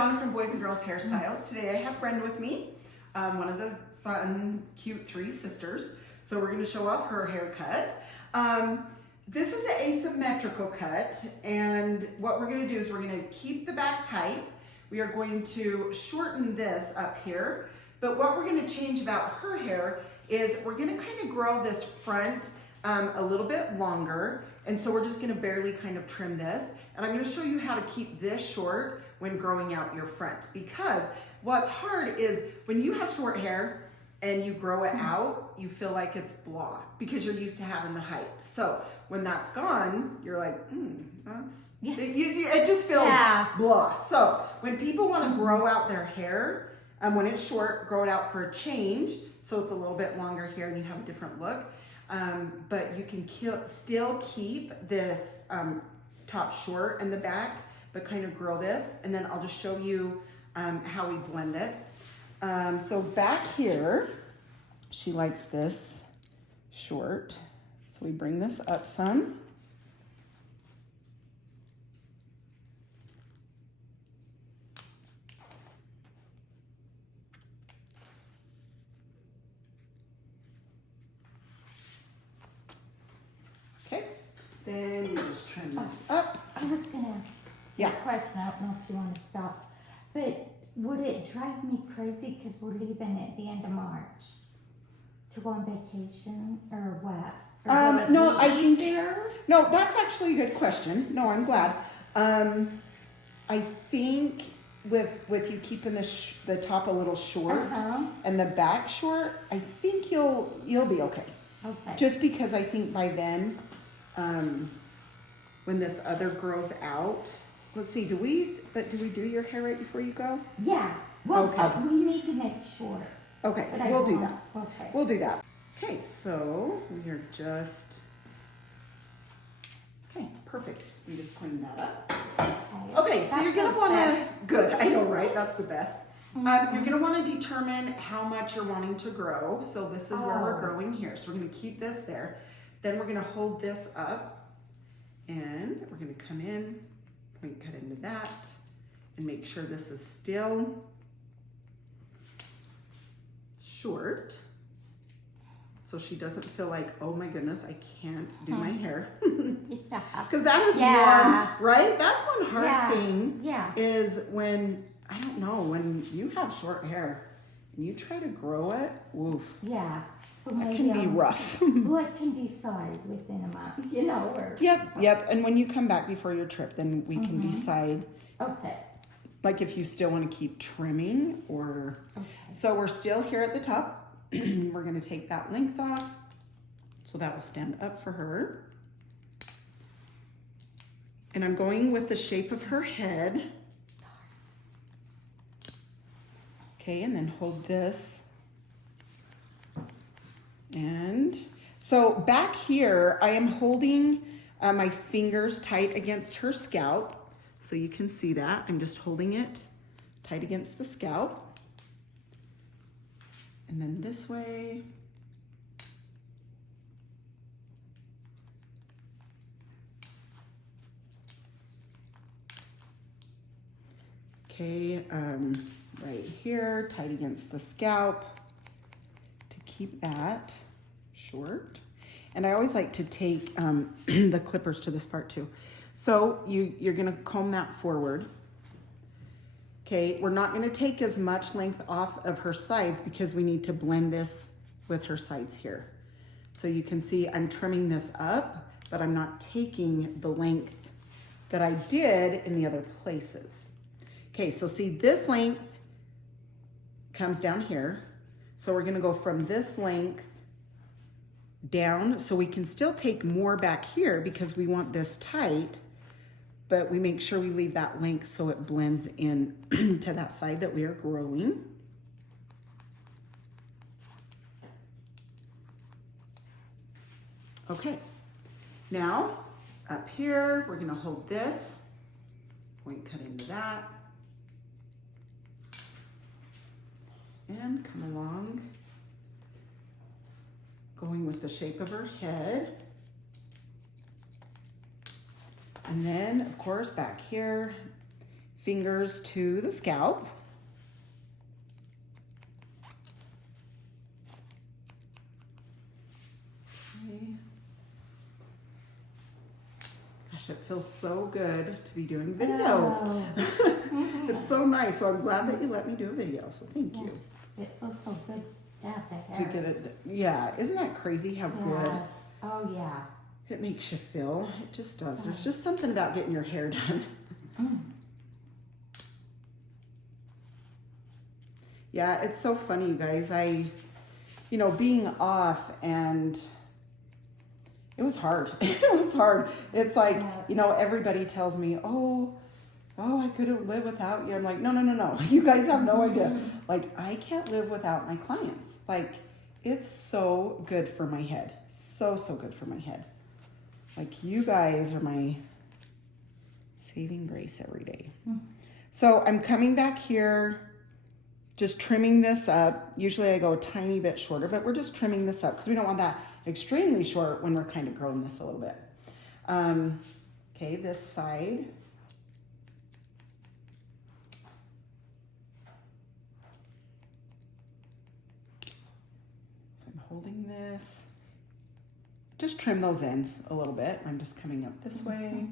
Radona from Boys and Girls Hairstyles. Today I have Brenda with me, one of the fun, cute three sisters. So we're going to show off her haircut. This is an asymmetrical cut, and what we're going to do is we're going to keep the back tight. We are going to shorten this up here, but what we're going to change about her hair is we're going to kind of grow this front a little bit longer, and so we're just going to barely kind of trim this. And I'm going to show you how to keep this short when growing out your front, because what's hard is when you have short hair and you grow it out, you feel like it's blah because you're used to having the height. So when that's gone, you're like, it just feels blah. So when people want to grow out their hair, when it's short, grow it out for a change, so it's a little bit longer here and you have a different look. But you can still keep this top short in the back, but kind of grow this, and then I'll just show you how we blend it. So back here, she likes this short. So we bring this up some. Okay, then you just trim this up. I was gonna ask a question. I don't know if you want to stop, but would it drive me crazy because we're leaving at the end of March to go on vacation or what? Or No, I think no. That's actually a good question. No, I'm glad. I think with you keeping the top a little short and the back short, I think you'll be okay. Okay. Just because I think by then, when this other grows out, let's see. Do we do your hair right before you go? Yeah. Well, okay. We need to make sure. Okay, we'll do that. Okay. We'll do that. Okay, so we are just, okay, perfect. We just clean that up. Okay, so you're gonna wanna, good, I know, right? That's the best. You're gonna wanna determine how much you're wanting to grow. So this is where we're growing here. So we're gonna keep this there. Then we're gonna hold this up and we're gonna come in, point cut into that, and make sure this is still short, so she doesn't feel like, oh my goodness, I can't do my hair. Because that is one, right? That's one hard thing is when, I don't know, when you have short hair and you try to grow it, woof. Yeah. So that can be rough. What can decide within a month, you know? Or, Yep. And when you come back before your trip, then we can decide. Okay. Like if you still want to keep trimming or, so we're still here at the top. We're going to take that length off. So that will stand up for her. And I'm going with the shape of her head. Okay, and then hold this. And so back here, I am holding my fingers tight against her scalp. So you can see that. I'm just holding it tight against the scalp. And then this way. Okay, right here, tight against the scalp to keep that short. And I always like to take the clippers to this part too. So you're gonna comb that forward. Okay, we're not gonna take as much length off of her sides because we need to blend this with her sides here. So you can see I'm trimming this up, but I'm not taking the length that I did in the other places. Okay, so see this length comes down here. So we're gonna go from this length down, so we can still take more back here because we want this tight, but we make sure we leave that length so it blends in to that side that we are growing. Okay, now up here, we're gonna hold this, point cut into that, and come along, going with the shape of her head. And then, of course, back here, fingers to the scalp. Okay. Gosh, it feels so good to be doing videos. Oh. It's so nice. So I'm glad that you let me do a video. So thank you. It feels so good to have the hair. To get it, yeah. Isn't that crazy how good Yes. Oh yeah. it makes you feel? It just does. There's just something about getting your hair done. Yeah, it's so funny, you guys. Being off, and it was hard. It was hard. It's like, everybody tells me, oh, I couldn't live without you. I'm like, no. You guys have no idea. Like, I can't live without my clients. Like, it's so good for my head. So good for my head. Like, you guys are my saving grace every day. So I'm coming back here, just trimming this up. Usually I go a tiny bit shorter, but we're just trimming this up because we don't want that extremely short when we're kind of growing this a little bit. Okay, this side. So I'm holding this. Just trim those ends a little bit. I'm just coming up this way.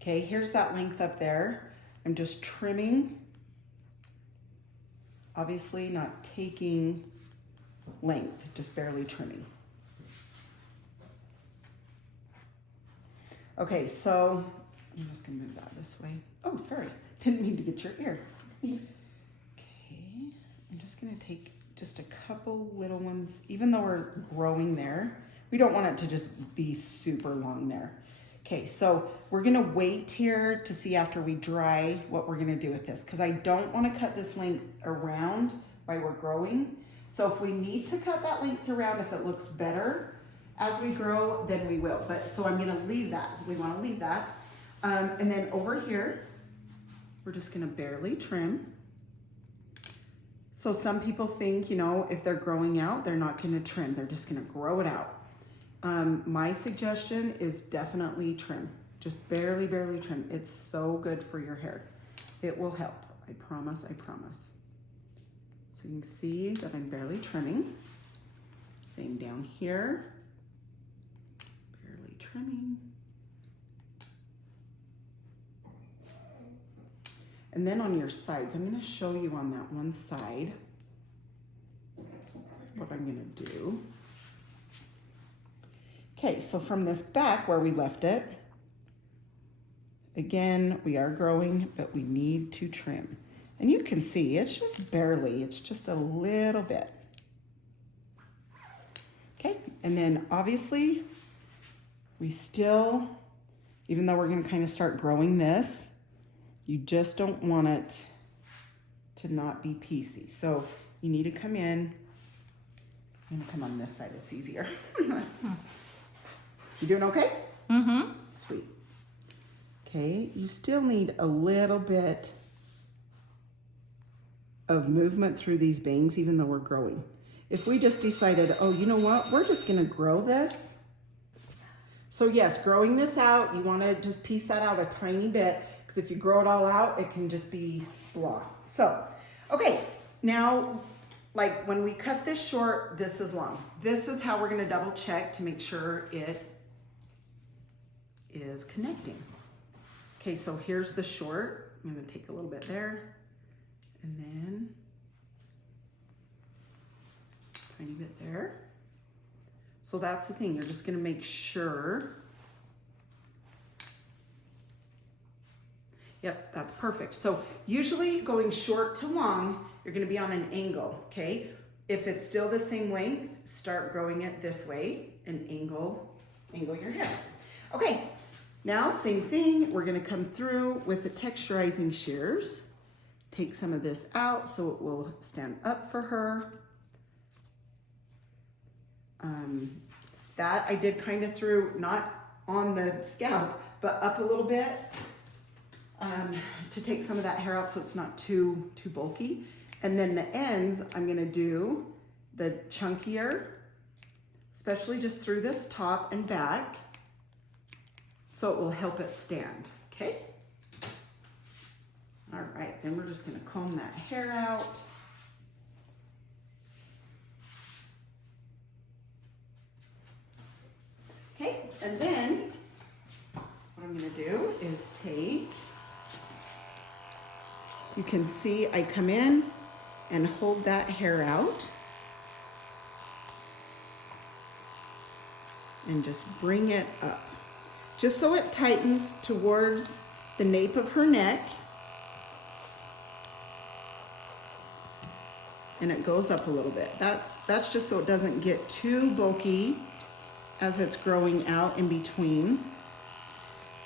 Okay, here's that length up there. I'm just trimming. Obviously not taking length, just barely trimming. Okay, so I'm just gonna move that this way. Oh, sorry, didn't mean to get your ear. Okay, I'm just gonna take just a couple little ones, even though we're growing there. We don't want it to just be super long there. Okay, so we're gonna wait here to see after we dry what we're gonna do with this, because I don't wanna cut this length around while we're growing. So if we need to cut that length around, if it looks better as we grow, then we will. But so I'm gonna leave that, so we wanna leave that. And then over here, we're just gonna barely trim. So some people think, if they're growing out, they're not gonna trim, they're just gonna grow it out. My suggestion is definitely trim. Just barely trim. It's so good for your hair. It will help. I promise. So you can see that I'm barely trimming. Same down here. Barely trimming. And then on your sides, I'm going to show you on that one side what I'm going to do. Okay, so from this back where we left it, again, we are growing, but we need to trim. And you can see, it's just barely, it's just a little bit. Okay, and then obviously, we still, even though we're gonna kind of start growing this, you just don't want it to not be piecey. So you need to come in, I'm gonna come on this side, it's easier. You doing okay? Mm-hmm. Sweet. Okay, you still need a little bit of movement through these bangs, even though we're growing. If we just decided, oh, you know what? We're just gonna grow this. So yes, growing this out, you wanna just piece that out a tiny bit, because if you grow it all out, it can just be blah. So, okay, now, like when we cut this short, this is long. This is how we're gonna double check to make sure it is connecting. Okay, so here's the short. I'm gonna take a little bit there, and then tiny bit there. So that's the thing, you're just gonna make sure. Yep, that's perfect. So usually going short to long, you're gonna be on an angle, okay? If it's still the same length, start growing it this way and angle your hair. Okay, now same thing, we're gonna come through with the texturizing shears. Take some of this out so it will stand up for her. That I did kind of through, not on the scalp, but up a little bit to take some of that hair out so it's not too bulky. And then the ends, I'm gonna do the chunkier, especially just through this top and back, so it will help it stand, okay? All right, then we're just gonna comb that hair out. Okay, and then what I'm gonna do is take, you can see I come in and hold that hair out and just bring it up. Just so it tightens towards the nape of her neck. And it goes up a little bit. That's just so it doesn't get too bulky as it's growing out in between.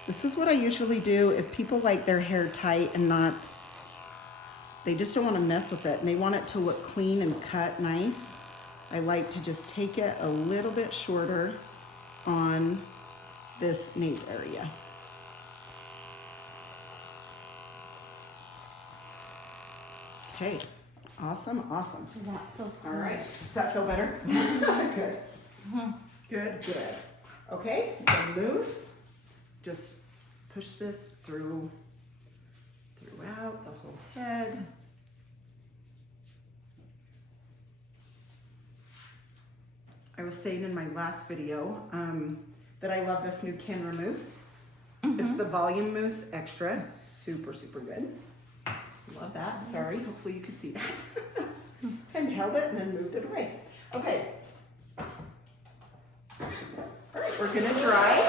This is what I usually do if people like their hair tight and not, they just don't want to mess with it and they want it to look clean and cut nice. I like to just take it a little bit shorter on this nape area. Okay, awesome, awesome. That feels All good. right, does that feel better? Good. Good, good. Okay, the mousse, just push this throughout the whole head. I was saying in my last video that I love this new Kenra mousse. It's the volume mousse extra, super, super good. Love that, sorry, hopefully you could see that. Kind of held it and then moved it away. Okay. All right, we're gonna dry.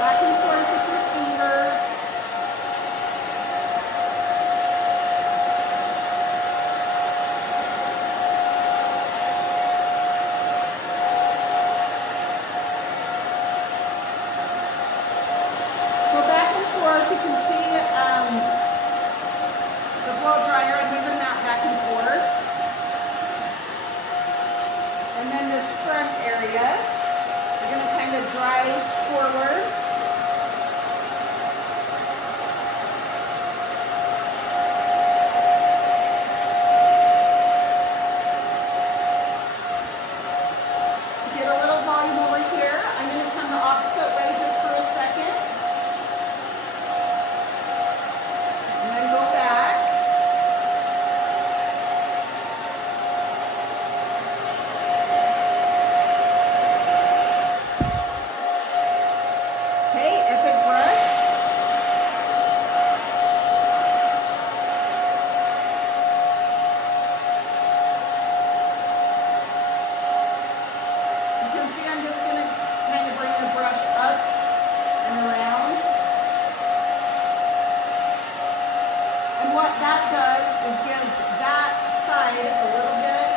Back and forth with your fingers. So back and forth, you can see the blow dryer and moving that back and forth. And then this front area, we're going to kind of dry forward. To get a little volume over here, I'm going to come the opposite way just for a second. And then go back. Okay, epic brush. You can see I'm just going to kind of bring the brush up and around. And what that does is gives that side a little bit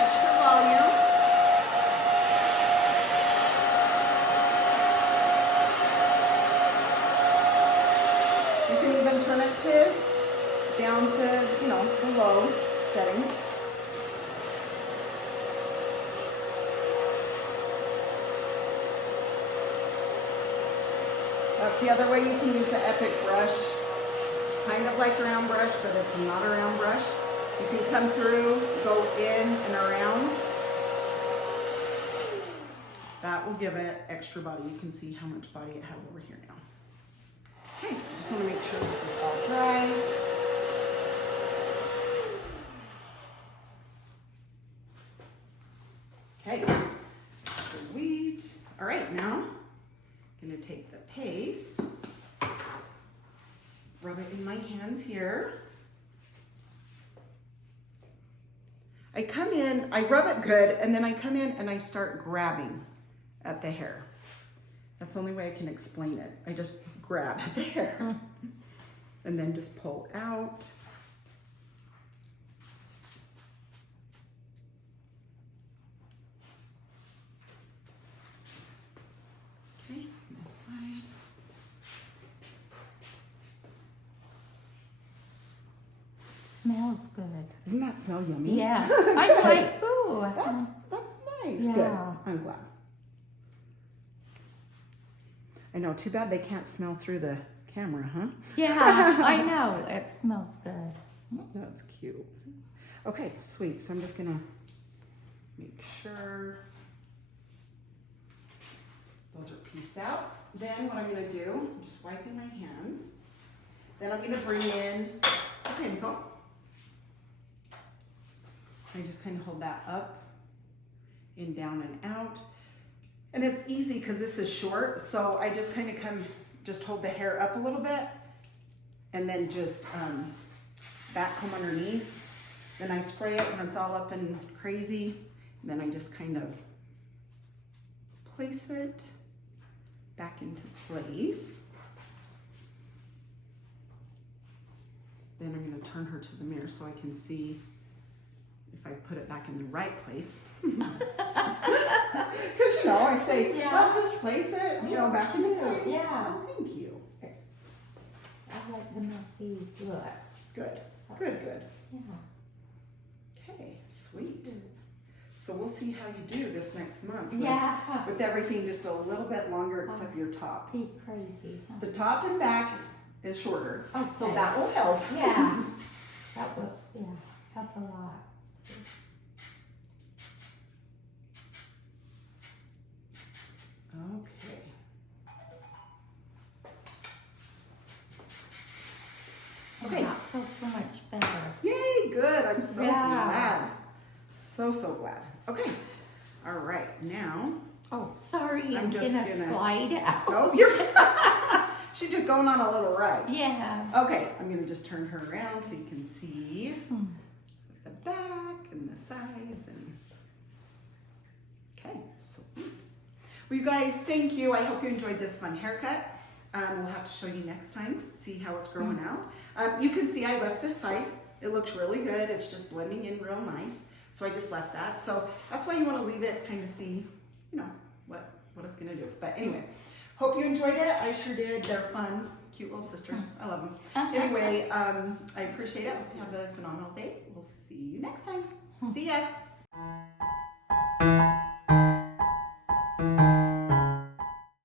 extra volume. You can even turn it down to, the low settings. That's the other way you can use the epic brush. Kind of like a round brush, but it's not a round brush. You can come through, go in and around. That will give it extra body. You can see how much body it has over here now. Okay, I just want to make sure this is all dry. Okay, sweet. All right, now I'm going to take the paste, rub it in my hands here. I come in, I rub it good, and then I come in and I start grabbing at the hair. That's the only way I can explain it. I just grab at the hair and then just pull out. Okay, this side. Smells good. Doesn't that smell yummy? Yeah. I'm like, ooh. That's nice. Yeah. Good. I'm glad. I know, too bad they can't smell through the camera, huh? Yeah, I know. It smells good. That Okay, sweet. So I'm just gonna make sure those are pieced out. Then what I'm gonna do, I'm just wiping my hands. Then I'm gonna bring in, okay, Nicole. I just kind of hold that up and down and out. And it's easy because this is short, so I just kind of just hold the hair up a little bit and then just back comb underneath. Then I spray it when it's all up and crazy. And then I just kind of place it back into place. Then I'm gonna turn her to the mirror so I can see if I put it back in the right place. Because, you know, I say, Yeah. well, just place it, you know, back in the place. Yeah. Oh, thank you. I like the messy look. Good, good, good. Yeah. Okay, sweet. So we'll see how you do this next month. Yeah. With everything just a little bit longer except your top. Be crazy. Huh? The top and back is shorter, so Okay. that will help. Yeah. That would, yeah, help a lot. Okay. Okay. That feels so much better. Yay, good. I'm so Yeah. glad. So glad. Okay. All right, now. Oh, sorry, I'm I'm just gonna gonna- slide out. Oh, you're. She's just going on a little ride. Yeah. Okay, I'm gonna just turn her around so you can see the back and the sides and. Okay, sweet. Well, you guys, thank you. I hope you enjoyed this fun haircut. We'll have to show you next time, see how it's growing out. You can see I left this side. It looks really good. It's just blending in real nice. So I just left that. So that's why you want to leave it, kind of see, you know, what it's going to do. But anyway, hope you enjoyed it. I sure did. They're fun, cute little sisters. I love them. Anyway, I appreciate it. Hope you have a phenomenal day. We'll see you next time. See ya.